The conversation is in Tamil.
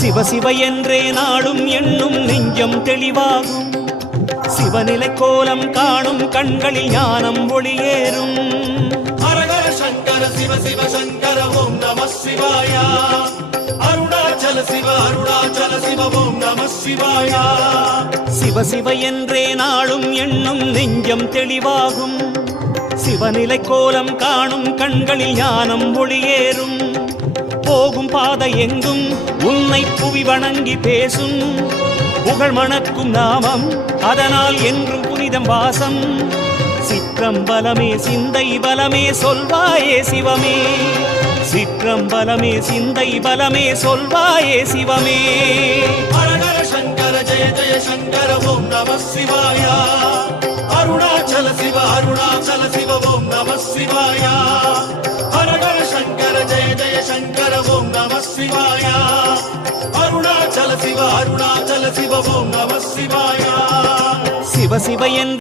சிவ சிவ என்றே நாளும் எண்ணும் நெஞ்சம் தெளிவாகும். சிவநிலை கோலம் காணும் கண்களில் ஞானம் ஒளியேறும். ஹரஹர சங்கர சிவ சிவ சங்கர ஓம் நம சிவாய. அருணாச்சல சிவ அருணாச்சல சிவ ஓம் நம சிவாய. சிவ சிவ என்றே நாளும் எண்ணும் நெஞ்சம் தெளிவாகும். சிவநிலை கோலம் காணும் கண்களில் ஞானம் ஒளியேறும். போகும் பாதை எங்கும் உன்னை புவி வணங்கி பேசும். புகழ் மணக்கும் நாமம் அதனால் என்றும் புனிதம் வாசம். சிற்றம்பலமே சிந்தை பலமே சொல்வாயே சிவமே. சிற்றம்பலமே சிந்தை பலமே சொல்வாயே சிவமே. ஹரஹர சங்கர ஜெய ஜெய சங்கர ஓம் நம சிவாய. அருணாச்சல சிவ அருணாச்சல சிவ ஓம் நம சிவாய. ஹரஹர சங்கர ஜெய ஜெய சங்கர ஓம் நம சிவாய. அருணாச்சல சிவ அருணாச்சல சிவ ஓம் நம சிவாய. சிவ சிவ